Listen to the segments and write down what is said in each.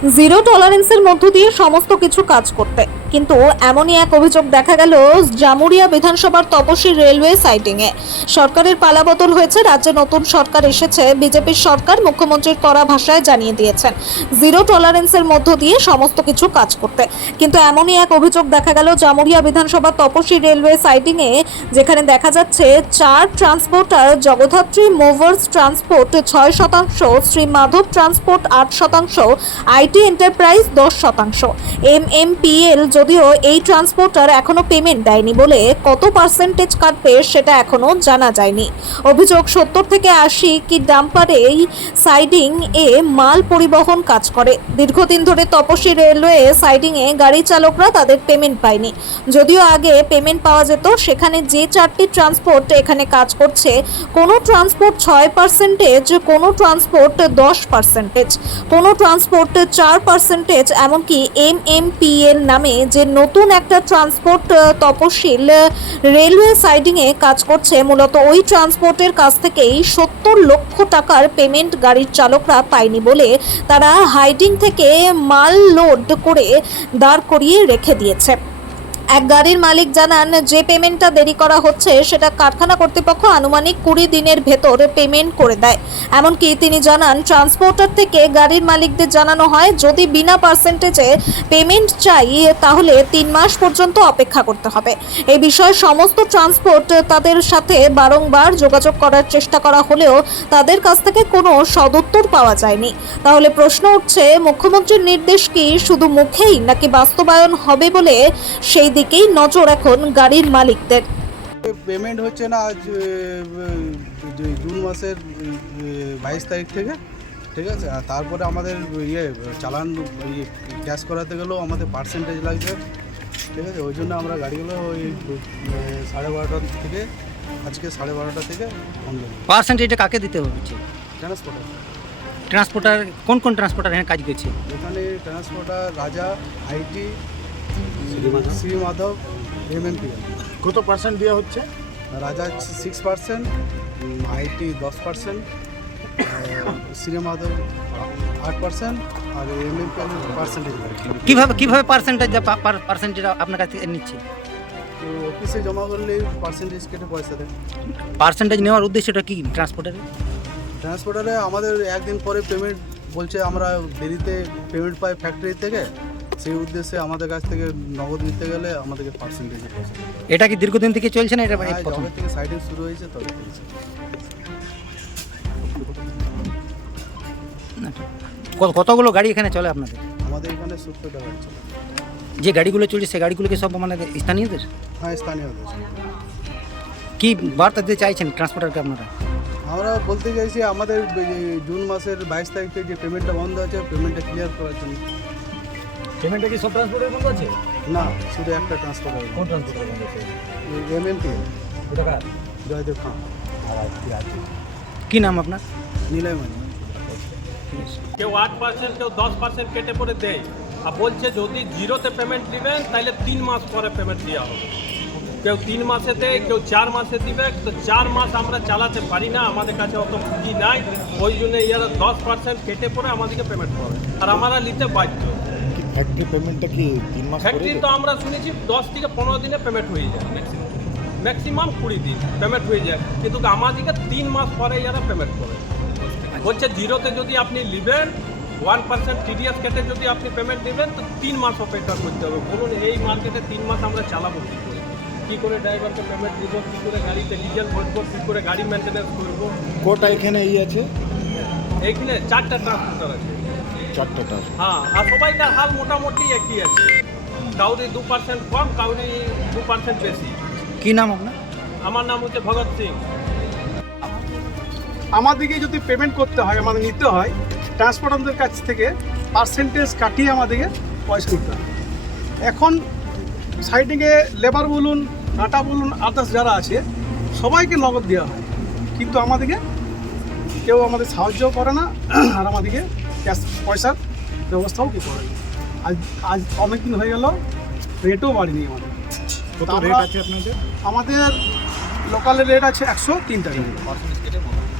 Zero টলারেন্সের মধ্য দিয়ে সমস্ত কিছু কাজ করতে, কিন্তু এমনই এক অভিযোগ দেখা গেল জামুরিয়া বিধানসভার তপসী রেলওয়ে সাইডিংয়ে। সরকারের পালাবদল হয়েছে, রাজ্যে নতুন সরকার এসেছে। বিজেপির সরকার মুখ্যমন্ত্রীর কড়া ভাষায় জানিয়ে দিয়েছেন জিরো টলারেন্সের মধ্য দিয়ে সমস্ত কিছু কাজ করতে, কিন্তু এমনই এক অভিযোগ দেখা গেল জামুরিয়া বিধানসভার তপসী রেলওয়ে সাইডিংয়ে, যেখানে দেখা যাচ্ছে 4 transporter Jagaddhatri movers transport 6%, Shri Madhav transport 8%, IT enterprise 10%। MMPL যদিও এই ট্রান্সপোর্টার এখনো পেমেন্ট দেয়নি বলে কত পার্সেন্টেজ কাটবে সেটা এখনো জানা যায়নি। অভিযোগ 70 থেকে 80 কি ডাম্পারে এই সাইডিং এ মাল পরিবহন কাজ করে। দীর্ঘদিন ধরে তপসী রেলওয়ে সাইডিং এ গাড়ি চালকরা তাদের পেমেন্ট পায়নি। যদিও আগে পেমেন্ট পাওয়া যেত, সেখানে যে 4টি ট্রান্সপোর্ট এখানে কাজ করছে, কোনো ট্রান্সপোর্ট 6%, কোনো ট্রান্সপোর্ট 10%, কোনো ট্রান্সপোর্ট 4%, এমনকি MMPL নামে যে নতুন একটা ট্রান্সপোর্ট তপশিল রেলওয়ে সাইডিংয়ে কাজ করছে, মূলত ওই ট্রান্সপোর্টের কাছ থেকেই 70 লক্ষ টাকার পেমেন্ট গাড়ির চালকরা পায়নি বলে তারা হাইডিং থেকে মাল লোড করে দাঁড় করিয়ে রেখে দিয়েছে। এক গাড়ির মালিক জানান, যে পেমেন্টটা দেরি করা হচ্ছে সেটা কারখানা কর্তৃপক্ষ আনুমানিক 20 দিনের ভেতর পেমেন্ট করে দেয়। এমনকি তিনি জানান, ট্রান্সপোর্টার থেকে গাড়ির মালিকদের জানানো হয় যদি বিনা পার্সেন্টেজে পেমেন্ট চাই তাহলে 3 মাস পর্যন্ত অপেক্ষা করতে হবে। এই বিষয়ে সমস্ত ট্রান্সপোর্ট তাদের সাথে বারংবার যোগাযোগ করার চেষ্টা করা হলেও তাদের কাছ থেকে কোনো সদুত্তর পাওয়া যায়নি। তাহলে প্রশ্ন উঠছে, মুখ্যমন্ত্রীর নির্দেশ কি শুধু মুখেই নাকি বাস্তবায়ন হবে বলে সেই দিকেই নজর এখন গাড়ির মালিকদের। পেমেন্ট হচ্ছে না আজ জুন মাসের 22 তারিখ থেকে, ঠিক আছে। আর তারপরে আমাদের চালান ক্যাশ করাতে গেলেও আমাদের পার্সেন্টেজ লাগছে, ঠিক আছে। ওই জন্য আমরা গাড়িগুলো ওই 12:30 থেকে আজকে 12:30 থেকে পার্সেন্টেজটা কাকে দিতে হবে? ট্রান্সপোর্টার কোন কোন ট্রান্সপোর্টার এখানে কাজ করছে? এখানে transporter Raja, IT, Shri Madhav, MMPL। কত পার্সেন্ট দেওয়া হচ্ছে? রাজা 6%, আইটি 10%, শ্রী মাধব 8%, আর MMPL পার্সেন্টেজ। কিভাবে পার্সেন্টেজ আপনার কাছ থেকে নিচ্ছে? তো অফিসে জমা করলে পার্সেন্টেজ কেটে পয়সা দেয়। পার্সেন্টেজ নেওয়ার উদ্দেশ্যটা কি ট্রান্সপোর্টারে আমাদের একদিন পরে পেমেন্ট বলছে, আমরা দেরিতে পেমেন্ট পাই ফ্যাক্টরি থেকে, সেই উদ্দেশ্যে আমাদের কাছ থেকে নগদ নিতে গেলে আমাদেরকে পার্সেন্টেজে পয়সা দেয়। এটা কি দীর্ঘদিন থেকে চলছে না? এটা প্রথম যবে থেকে সাইডিং শুরু হয়েছে তবে থেকে। কতগুলো গাড়ি এখানে চলে আপনাদের? আমাদের এখানে 70টা গাড়ি চলে। যে গাড়িগুলো চলছে সেই গাড়িগুলোকে সব মানে স্থানীয়দের? হ্যাঁ, স্থানীয়দের। কি বার্তা দিতে চাইছেন ট্রান্সপোর্টারকে আপনারা? আমরা বলতে চাইছি আমাদের জুন মাসের 22 তারিখ থেকে যে পেমেন্টটা বন্ধ আছে, পেমেন্টটা ক্লিয়ার করার জন্য। পেমেন্টটা কি সব ট্রান্সপোর্টের বন্ধ আছে? না, শুধু একটা ট্রান্সপোর্টার। কোন ট্রান্সপোর্টের বন্ধ আছে? MMPL। ওটা কার? জয়দেব খান। কি নাম আপনার? নীলয় মাঝি। কেউ 8%, কেউ 10% কেটে পরে দেয়, আর বলছে যদি জিরোতে পেমেন্ট দিবেন তাহলে 3 মাস পরে পেমেন্ট দেওয়া হবে। কেউ 3 মাসে দেয়, কেউ 4 মাসে দিবে। তো 4 মাস আমরা চালাতে পারি না, আমাদের কাছে অত পুঁজি নাই। ওই জন্য এরা 10% কেটে পরে আমাদেরকে পেমেন্ট করে, আর আমরা নিতে বাধ্য। ফ্যাক্টরি পেমেন্টটা কি 3 মাস ফ্যাক্টরি তো আমরা শুনেছি 10 থেকে 15 দিনে পেমেন্ট হয়ে যায়, ম্যাক্সিমাম 20 দিন পেমেন্ট হয়ে যায়, কিন্তু আমাদেরকে 3 মাস পরে এরা পেমেন্ট করে। বলছে জিরোতে যদি আপনি নেবেন 1% TDS কেটে যদি আপনি পেমেন্ট দেবেন তো 3 মাস অপেক্ষা করতে হবে। বলুন, এই মার্কেটে 3 মাস আমরা চালাবো কী করে ড্রাইভারকে পেমেন্ট দিব, কী করে গাড়িতে ডিজেল ভরবো, কী করে গাড়ি মেনটেন্যান্স করবো? কোটা এখানে আছে? এইখানে 4টা ট্রান্সপোর্টার আছে। 4টা ট্রান্সপোর্ট। হ্যাঁ, আর সবাইকার হাল মোটামুটি একই আছে। কাউরি 2% কম, কাউরি 2% বেশি। কি নাম আপনার? আমার নাম হচ্ছে ভগৎ সিং। আমাদেরকে যদি পেমেন্ট করতে হয়, আমাদের নিতে হয় ট্রান্সপোর্টারদের কাছ থেকে পার্সেন্টেজ কাটিয়ে আমাদেরকে পয়সা নিতে হয়। এখন সাইডিংয়ে লেবার বলুন, কাটা বলুন, আদার্স যারা আছে সবাইকে নগদ দেওয়া হয়, কিন্তু আমাদেরকে কেউ আমাদের সাহায্য করে না, আর আমাদেরকে ক্যাশ পয়সার ব্যবস্থাও কি করে না। আজ অনেক দিন হয়ে গেল, রেটও বাড়েনি আমাদের। কত রেট আছে আপনাদের? আমাদের লোকালের রেট আছে 103 টাকা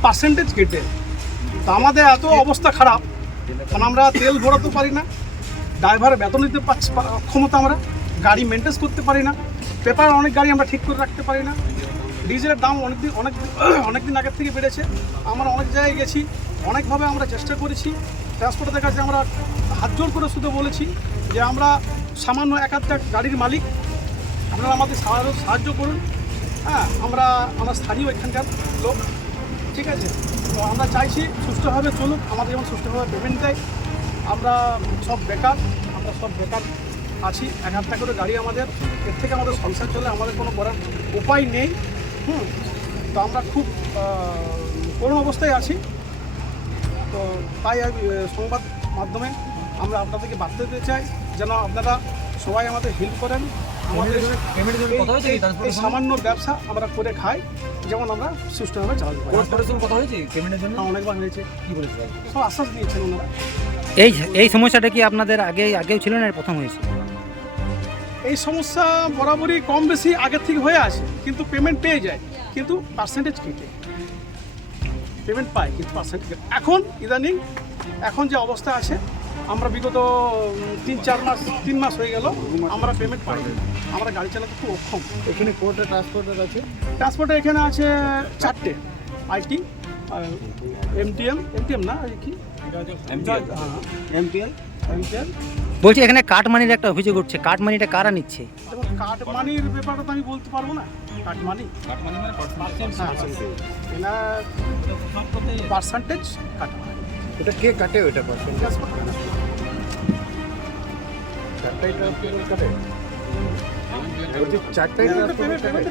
পার্সেন্টেজ কেটে। তো আমাদের এত অবস্থা খারাপ, কারণ আমরা তেল ভরাতে পারি না, ড্রাইভারের বেতন দিতে পারছি অক্ষমতা, আমরা গাড়ি মেনটেন্স করতে পারি না, পেপার অনেক গাড়ি আমরা ঠিক করে রাখতে পারি না, ডিজেলের দাম অনেক দিন আগের থেকে বেড়েছে। আমরা অনেক জায়গায় গেছি, অনেকভাবে আমরা চেষ্টা করেছি, ট্রান্সপোর্টের কাছে আমরা হাত জোর করে শুধু বলেছি যে আমরা সামান্য এক আধটা গাড়ির মালিক, আপনারা আমাদের সাহায্য করুন। হ্যাঁ, আমরা স্থানীয় এখানকার লোক, ঠিক আছে? তো আমরা চাইছি সুষ্ঠুভাবে চলুক, আমাদের যেমন সুষ্ঠুভাবে পেমেন্ট দেয়। আমরা সব বেকার আছি, এক আধটা করে গাড়ি আমাদের, এর থেকে আমাদের সংসার চলে, আমাদের কোনো করার উপায় নেই। তো আমরা খুব করুণ অবস্থায় আছি। তো তাই আমি সংবাদ মাধ্যমে আমরা আপনাদেরকে বার্তা দিতে চাই যেন আপনারা সবাই আমাদের হেল্প করেন। আমাদের এই সামান্য ব্যবসা আমরা করে খাই, যেমন আমরা সুষ্ঠুভাবে চালাতে পারি। কথা হয়েছে পেমেন্টের জন্য? অনেকবার হয়েছে, কি বলেছে? সব আশ্বাস দিয়েছেন ওনারা। এই সমস্যাটা কি আপনাদের আগেও ছিল না, প্রথম হয়েছে? এই সমস্যা বরাবরই কম বেশি আগের থেকে হয়ে আসে, কিন্তু পেমেন্ট পেয়ে যায়, কিন্তু পার্সেন্টেজ কেটে পেমেন্ট পায়, কিন্তু পার্সেন্টেজ এখন ইদানিং এখন যে অবস্থা আছে, আমরা বিগত 3 মাস হয়ে গেল আমরা পেমেন্ট পাই না। আমরা গাড়ি চালাতে খুব অক্ষম। এখানে কোটা ট্রান্সপোর্টার আছে? ট্রান্সপোর্টে এখানে আছে 4টে, আইটি, এমটিএম না কি এমটিএল। বলছি এখানে কাটমানির একটা অভিযোগ উঠছে, কাটমানিটা কারা নিচ্ছে? যেমন কার্ড মানির ব্যাপারটা তো আমি বলতে পারবো না। কার্ড মানি মানে পার্সেন্টেজ কাটা হয়। এটা কে কাটে? ওইটা পার্সেন্টেজ ট্রান্সপোর্ট চারটাই ট্রান্সপোর্টার কাটে? চারটাই ট্রান্সপোর্টার কাটে?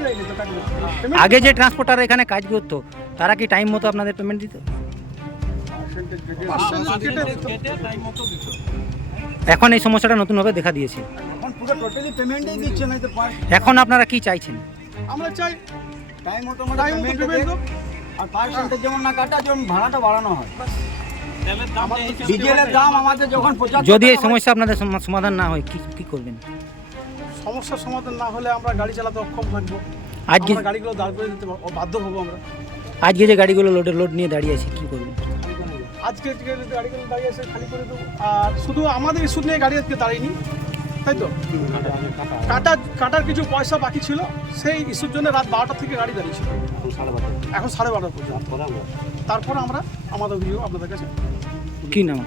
আগে যে ট্রান্সপোর্টার এখানে কাজ করতো তারা কি টাইম মতো আপনাদের পেমেন্ট দিত? কেটে টাইম মতো দিত। এখন এই সমস্যাটা নতুনভাবে দেখা দিয়েছে। এখন পুরো টোটালি পেমেন্টই দিচ্ছে না, তো এখন আপনারা কি চাইছেন? আমরা চাই টাইম মতো টাইম মতো পেমেন্ট হোক। আর পার্সেন্টেজ যেমন না কাটা, যেমন ভাড়াটা বাড়ানো হয়। তেলের দাম যে হিসেবে ডিজেলের দাম আমাদের যখন 75 যদি এই সমস্যা আপনাদের সমাধান না হয় কি করবেন? সমস্যার সমাধান না হলে আমরা গাড়ি চালাতে অক্ষম থাকবো। আজকে আমরা গাড়িগুলো দাঁড় করে দিতে বাধ্য হবো আমরা। আজকে যে গাড়িগুলো লোড নিয়ে দাঁড়িয়ে আছে কি করবেন? আজকে যে গাড়িগুলো দাঁড়িয়ে আছে খালি করে দেবো। আর শুধু আমাদের ইস্যু নিয়ে গাড়ি আজকে দাঁড়ায়নি, তাই তো? কাটার কিছু পয়সা বাকি ছিল, সেই ইস্যুর জন্য রাত 12টা থেকে গাড়ি দাঁড়িয়েছিল, এখন 12:30 পর্যন্ত। তারপর আমরা আমাদের অভিযোগ আপনাদের কাছে। কি নাম?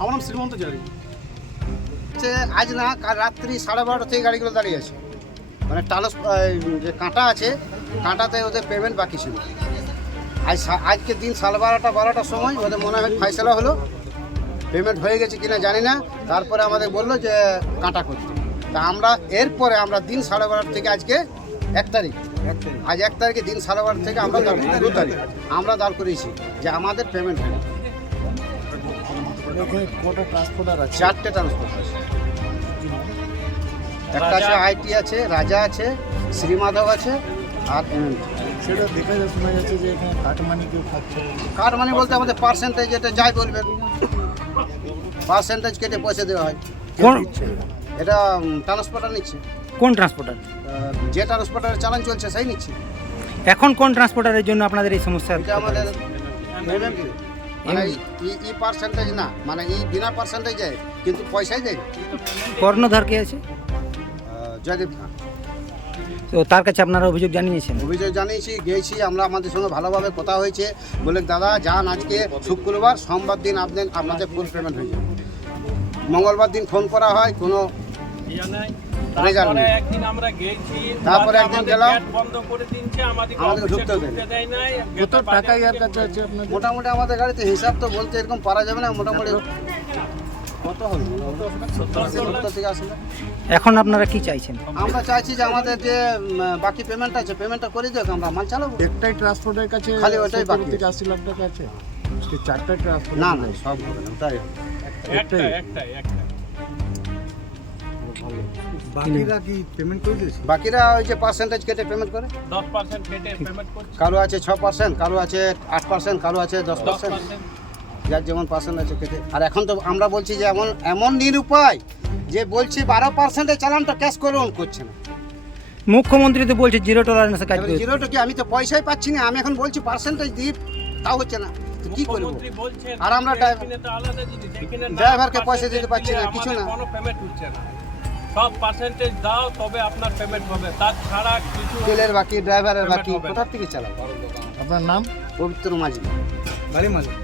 আমার নাম শ্রীমন্ত জারি। আজ না, কাল রাত্রি 12:30 থেকে গাড়িগুলো দাঁড়িয়ে আছে। মানে যে কাঁটা আছে, কাঁটাতে ওদের পেমেন্ট বাকি ছিল। আজকে দিন 12:30-12টার সময় ওদের মনে হয় ফাইসলা হলো, পেমেন্ট হয়ে গেছে কিনা জানি না। তারপরে আমাদের বললো যে কাঁটা করতে। তা আমরা এরপরে আমরা দিন 12:30 থেকে আজকে 1 তারিখ, আজ 1 তারিখে দিন 12:30 থেকে আমরা 2 তারিখ আমরা দাঁড় করিয়েছি যে আমাদের পেমেন্ট হয়নি। এখানে কোটা ট্রান্সপোর্টার আছে? 4টে ট্রান্সপোর্ট আছে। একটা আছে আইটি আছে, রাজা আছে, শ্রীমাধব আছে, আর এমএমটি। সেটা দেখা যাচ্ছে, শোনা যাচ্ছে যে এখানে কাটমানি কেউ খাচ্ছে। কার মানে বলতে আমাদের পার্সেন্টেজ, এটা যাই বলবেন পার্সেন্টেজ কেটে পয়সা দেওয়া হয়। কোন- এটা ট্রান্সপোর্টার নিচ্ছে। কোন ট্রান্সপোর্টার? যে ট্রান্সপোর্টারের চালান চলছে সেই নিচ্ছে। এখন কোন ট্রান্সপোর্টারের জন্য আপনাদের এই সমস্যা? এটা আমাদের এমএমটি, মানে ই পার্সেন্টেজ না, মানে ই বিনা পার্সেন্টেজে কিন্তু পয়সাই দেয়। কর্ণধার কে আছে? জয়দেব খান। তো তার কাছে আপনারা অভিযোগ জানিয়েছেন? অভিযোগ জানিয়েছি, গিয়েছি আমরা, আমাদের সঙ্গে ভালোভাবে কথা হয়েছে। বলে দাদা যান, আজকে শুক্রবার, সোমবার দিন আপনাদের ফুল পেমেন্ট হয়ে যাবে। মঙ্গলবার দিন ফোন করা হয়, কোনো ইয়া নাই। রেজাল্ট তারপরে নেই। একদিন আমরা গেছি, তারপরে একদিন আমাদের গেলাম। গেট বন্ধ করে দিনছে, আমাদেরকে আমাদেরকে অফিসে ঢুকতেও ঢুকতে দেয় নাই। কত টাকা ইয়ার কাছে আছে আপনাদের? মোটামুটি আমাদের গাড়িতে হিসাব তো বলতে এরকম পারা যাবে না, মোটামুটি কত হবে 70 থেকে 80 লাখ। এখন আপনারা কি চাইছেন? আমরা চাইছি যে আমাদের যে বাকি পেমেন্ট আছে, পেমেন্টটা করে দিও, আমরা মাল চালাবো। একটাই ট্রান্সপোর্টের কাছে খালি ওটাই 70 বাকি থেকে 80 লাখ টাকা আছে? চারটাই ট্রান্সপোর্ট? না না, সব হবে না, ওটাই হবে। একটাই বাকিরা কি পেমেন্ট করে দিয়েছে? বাকিরা ওই যে পার্সেন্টেজ কেটে পেমেন্ট করে। 10% কেটে পেমেন্ট করছে। কারো আছে 6%, কারো আছে 8%, কারো আছে 10%, 10%। যার যেমন পার্সেন্ট আছে কেটে। আর এখন তো আমরা বলছি যে এমন নিরুপায় যে বলছি 12%-এর চালানটা ক্যাশ করুন, করছে না। মুখ্যমন্ত্রী তো বলছে 0 টলারেন্সে কাজ করতে। 0 কি, আমি তো পয়সাই পাচ্ছি না। আমি এখন বলছি পার্সেন্টেজ দিই, তাও হচ্ছে না। তো কি করবো? মুখ্যমন্ত্রী বলছেন আর আমরা যে ড্রাইভার- এখানে তো আলাদা জিনিস, এখানে না ড্রাইভারকে পয়সা percentage দিতে পারছি না, দিলে কিছু আমাদের না। কোনো পেমেন্ট হচ্ছে না। সব পার্সেন্টেজ দাও তবে আপনার পেমেন্ট হবে, তাছাড়া কিছু তেলের বাকি, ড্রাইভারের Payment বাকি, হবে না। কোথা থেকে চালাবো? আপনার নাম? পবিত্র মাঝি। বাড়ি মালিক